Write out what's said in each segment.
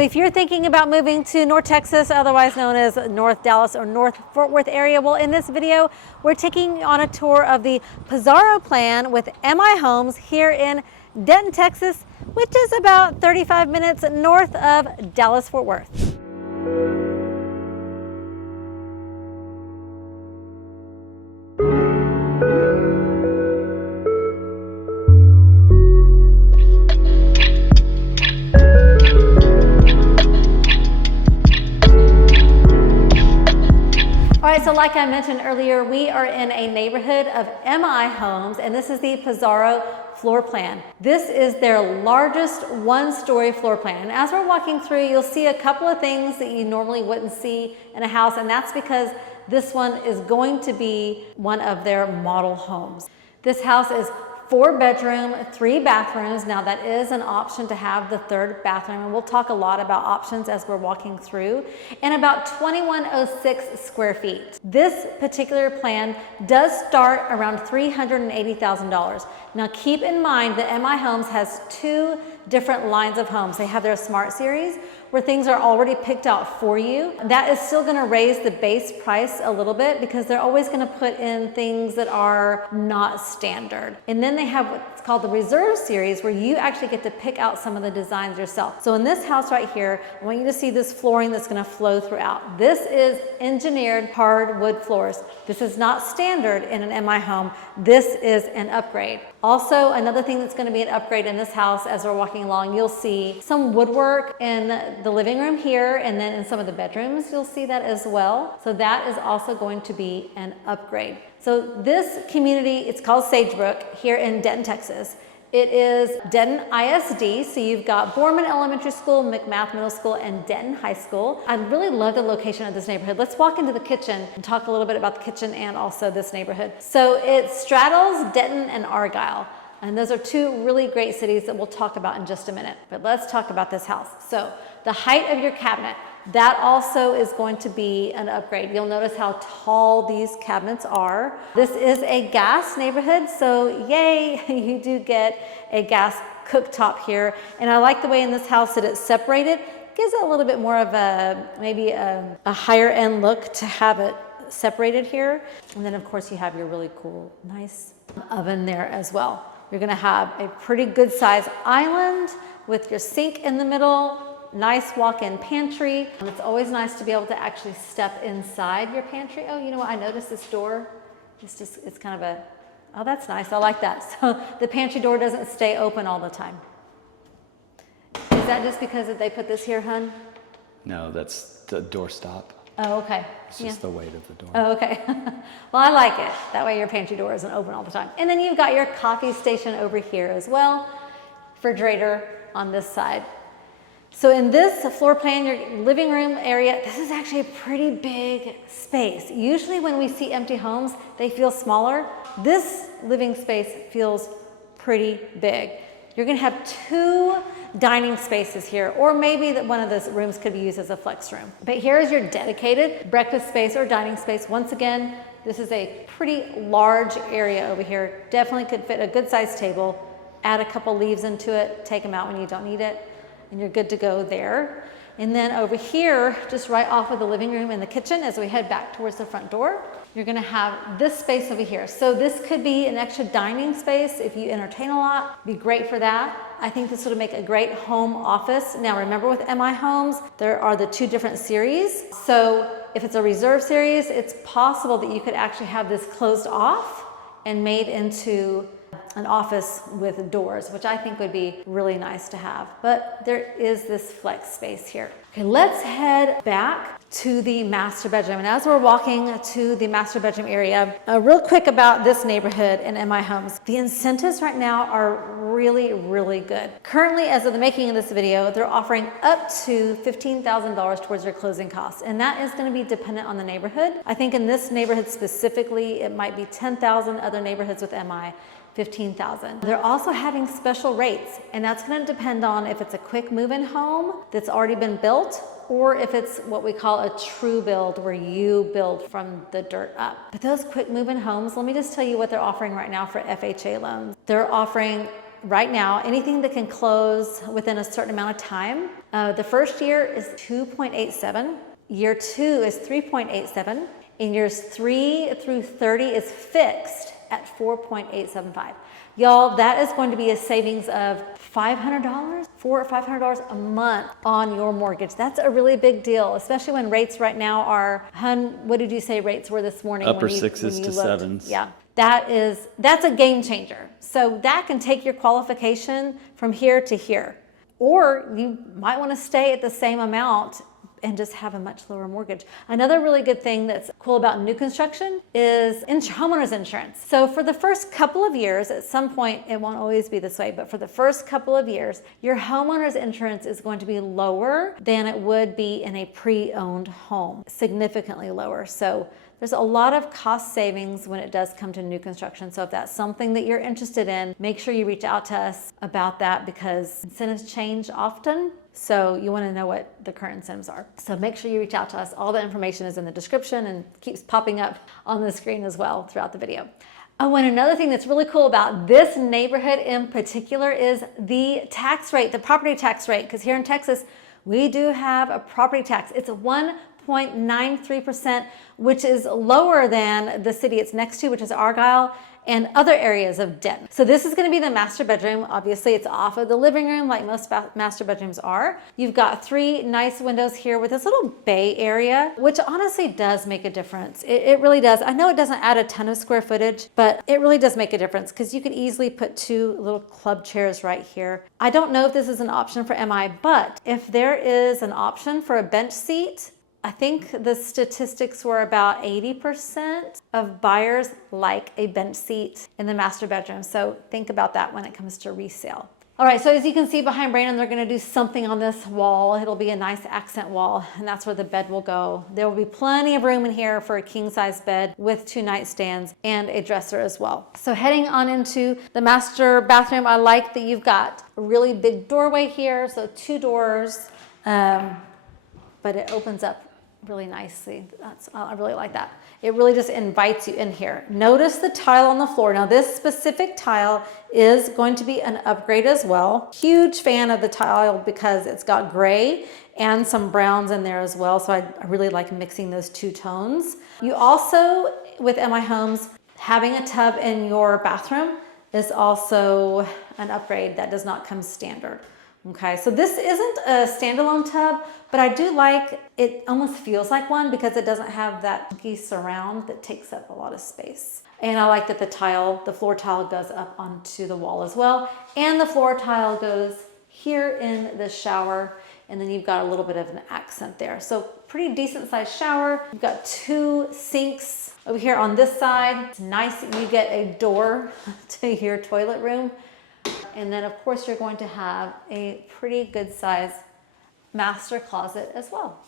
So if you're thinking about moving to North Texas, otherwise known as North Dallas or North Fort Worth area, well, in this video, we're taking on a tour of the Pizarro plan with MI Homes here in Denton, Texas, which is about 35 minutes north of Dallas, Fort Worth. All right, so like I mentioned earlier, we are in a neighborhood of MI Homes, and this is the Pizarro floor plan. This is their largest one-story floor plan. And as we're walking through, you'll see a couple of things that you normally wouldn't see in a house, and that's because this one is going to be one of their model homes. This house is 4-bedroom, 3 bathrooms. Now that is an option to have the 3rd bathroom, and we'll talk a lot about options as we're walking through, and about 2106 square feet. This particular plan does start around $380,000. Now keep in mind that MI Homes has 2 different lines of homes. They have their Smart Series, where things are already picked out for you. That is still gonna raise the base price a little bit because they're always gonna put in things that are not standard. And then they have what's called the Reserve Series, where you actually get to pick out some of the designs yourself. So in this house right here, I want you to see this flooring that's gonna flow throughout. This is engineered hardwood floors. This is not standard in an MI home. This is an upgrade. Also, another thing that's gonna be an upgrade in this house, as we're walking along, you'll see some woodwork in the living room here, and then in some of the bedrooms, you'll see that as well. So that is also going to be an upgrade. So this community, it's called Sagebrook here in Denton, Texas. It is Denton ISD, so you've got Borman Elementary School, McMath Middle School, and Denton High School. I really love the location of this neighborhood. Let's walk into the kitchen and talk a little bit about the kitchen and also this neighborhood. So it straddles Denton and Argyle. And those are 2 really great cities that we'll talk about in just a minute. But let's talk about this house. So the height of your cabinet, that also is going to be an upgrade. You'll notice how tall these cabinets are. This is a gas neighborhood, so yay, you do get a gas cooktop here. And I like the way in this house that it's separated. Gives it a little bit more of maybe a higher end look to have it separated here. And then of course you have your really cool, nice oven there as well. You're gonna have a pretty good size island with your sink in the middle, nice walk-in pantry. And it's always nice to be able to actually step inside your pantry. Oh, you know what, I noticed this door, it's kind of a, oh, that's nice, I like that. So the pantry door doesn't stay open all the time. Is that just because they put this here, hun? No, that's the doorstop. Oh, okay. It's just the weight of the door. Oh, okay. Well, I like it. That way your pantry door isn't open all the time. And then you've got your coffee station over here as well. Refrigerator on this side. So in this floor plan, your living room area, this is actually a pretty big space. Usually when we see empty homes, they feel smaller. This living space feels pretty big. You're gonna have 2 dining spaces here, or maybe that one of those rooms could be used as a flex room. But here's your dedicated breakfast space or dining space. Once again, this is a pretty large area over here. Definitely could fit a good sized table. Add a couple leaves into it, take them out when you don't need it, and you're good to go there. And then over here, just right off of the living room and the kitchen, as we head back towards the front door, you're gonna have this space over here. So this could be an extra dining space if you entertain a lot, be great for that. I think this would make a great home office. Now remember with MI Homes, there are the 2 different series. So if it's a Reserve Series, it's possible that you could actually have this closed off and made into an office with doors, which I think would be really nice to have. But there is this flex space here. Okay, let's head back to the master bedroom. And as we're walking to the master bedroom area, real quick about this neighborhood and MI Homes. The incentives right now are really, really good. Currently, as of the making of this video, they're offering up to $15,000 towards your closing costs. And that is gonna be dependent on the neighborhood. I think in this neighborhood specifically, it might be $10,000, other neighborhoods with MI, $15,000. They're also having special rates, and that's going to depend on if it's a quick move-in home that's already been built, or if it's what we call a true build, where you build from the dirt up. But those quick move-in homes, let me just tell you what they're offering right now for FHA loans. They're offering right now anything that can close within a certain amount of time The first year is 2.87. Year 2 is 3.87. And years 3 through 30 is fixed at 4.875. Y'all, that is going to be a savings of $500, $400 or $500 a month on your mortgage. That's a really big deal, especially when rates right now are, hun, what did you say rates were this morning? Upper when you 6s to looked? 7s. Yeah, that's a game changer. So that can take your qualification from here to here. Or you might want to stay at the same amount and just have a much lower mortgage. Another really good thing that's cool about new construction is homeowners insurance. So for the first couple of years, at some point, it won't always be this way, but for the first couple of years, your homeowners insurance is going to be lower than it would be in a pre-owned home, significantly lower. So there's a lot of cost savings when it does come to new construction. So if that's something that you're interested in, make sure you reach out to us about that because incentives change often. So you want to know what the current incentives are. So make sure you reach out to us. All the information is in the description and keeps popping up on the screen as well throughout the video. Oh, and another thing that's really cool about this neighborhood in particular is the tax rate, the property tax rate. Because here in Texas, we do have a property tax. It's 1.93%, which is lower than the city it's next to, which is Argyle, and other areas of Denton. So this is going to be the master bedroom. Obviously, it's off of the living room like most master bedrooms are. You've got 3 nice windows here with this little bay area, which honestly does make a difference. It really does. I know it doesn't add a ton of square footage, but it really does make a difference because you could easily put 2 little club chairs right here. I don't know if this is an option for MI, but if there is an option for a bench seat, I think the statistics were about 80% of buyers like a bench seat in the master bedroom. So think about that when it comes to resale. All right, so as you can see behind Brandon, they're gonna do something on this wall. It'll be a nice accent wall, and that's where the bed will go. There will be plenty of room in here for a king-size bed with 2 nightstands and a dresser as well. So heading on into the master bathroom, I like that you've got a really big doorway here, so 2 doors, but it opens up really nicely. I really like that. It really just invites you in here. Notice the tile on the floor. Now this specific tile is going to be an upgrade as well. Huge fan of the tile because it's got gray and some browns in there as well. So I really like mixing those 2 tones. You also, with MI Homes, having a tub in your bathroom is also an upgrade that does not come standard. Okay, so this isn't a standalone tub, but I do like, it almost feels like one because it doesn't have that funky surround that takes up a lot of space. And I like that the floor tile goes up onto the wall as well. And the floor tile goes here in the shower. And then you've got a little bit of an accent there. So pretty decent sized shower. You've got 2 sinks over here on this side. It's nice that you get a door to your toilet room. And then of course you're going to have a pretty good size master closet as well.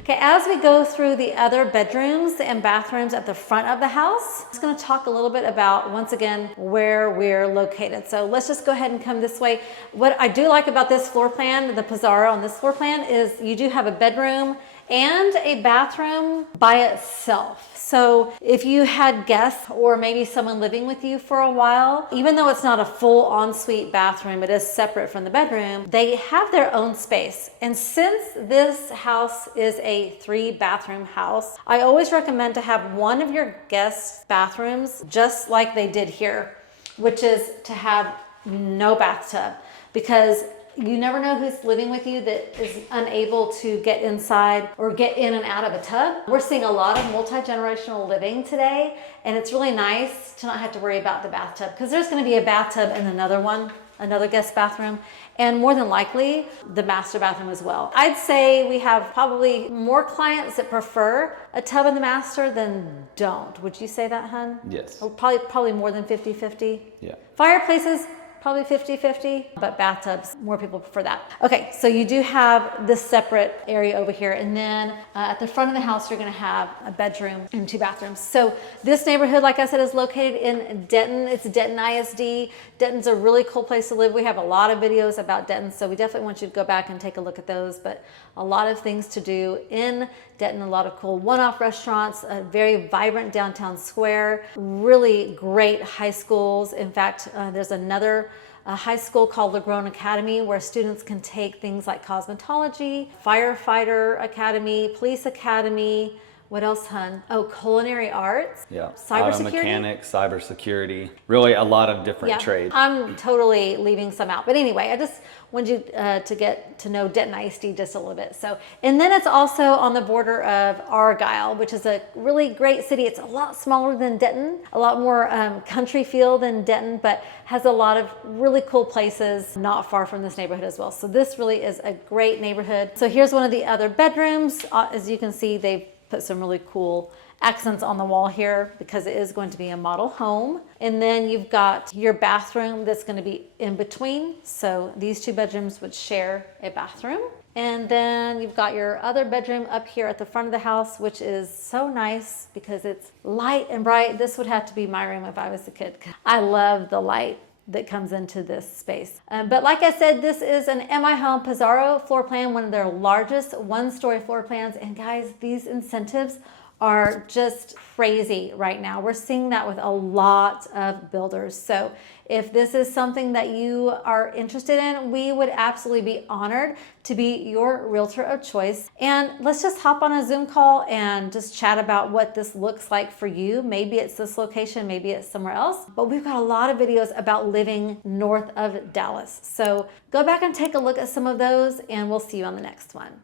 Okay, as we go through the other bedrooms and bathrooms at the front of the house, I'm just going to talk a little bit about, once again, where we're located. So let's just go ahead and come this way. What I do like about this floor plan, the Pizarro on this floor plan, is you do have a bedroom and a bathroom by itself. So if you had guests or maybe someone living with you for a while, even though it's not a full ensuite bathroom, it is separate from the bedroom, they have their own space. And since this house is a 3-bathroom house, I always recommend to have one of your guests' bathrooms just like they did here, which is to have no bathtub, because you never know who's living with you that is unable to get inside or get in and out of a tub. We're seeing a lot of multi-generational living today, and it's really nice to not have to worry about the bathtub because there's going to be a bathtub in another guest bathroom, and more than likely the master bathroom as well. I'd say we have probably more clients that prefer a tub in the master than don't. Would you say that, hun? Yes. Or probably more than 50-50? Yeah. Fireplaces, probably 50-50, but bathtubs, more people prefer that. Okay, so you do have this separate area over here, and then at the front of the house, you're gonna have a bedroom and 2 bathrooms. So this neighborhood, like I said, is located in Denton. It's Denton ISD. Denton's a really cool place to live. We have a lot of videos about Denton, so we definitely want you to go back and take a look at those, but a lot of things to do in Denton, a lot of cool one-off restaurants, a very vibrant downtown square, really great high schools. In fact, there's another high school called LaGrone Academy where students can take things like cosmetology, firefighter academy, police academy. What else, hun? Oh, culinary arts. Yeah. Cybersecurity. Mechanics, cybersecurity. Really a lot of different trades. I'm totally leaving some out. But anyway, I just wanted you to get to know Denton ISD just a little bit. So, and then it's also on the border of Argyle, which is a really great city. It's a lot smaller than Denton, a lot more country feel than Denton, but has a lot of really cool places not far from this neighborhood as well. So this really is a great neighborhood. So here's one of the other bedrooms. As you can see, they've put some really cool accents on the wall here because it is going to be a model home. And then you've got your bathroom that's going to be in between. So these 2 bedrooms would share a bathroom. And then you've got your other bedroom up here at the front of the house, which is so nice because it's light and bright. This would have to be my room if I was a kid. I love the light that comes into this space. But like I said, this is an MI Home Pizarro floor plan, one of their largest 1-story floor plans. And guys, these incentives are just crazy right now. We're seeing that with a lot of builders. So if this is something that you are interested in, we would absolutely be honored to be your realtor of choice. And let's just hop on a Zoom call and just chat about what this looks like for you. Maybe it's this location, maybe it's somewhere else, but we've got a lot of videos about living north of Dallas. So go back and take a look at some of those, and we'll see you on the next one.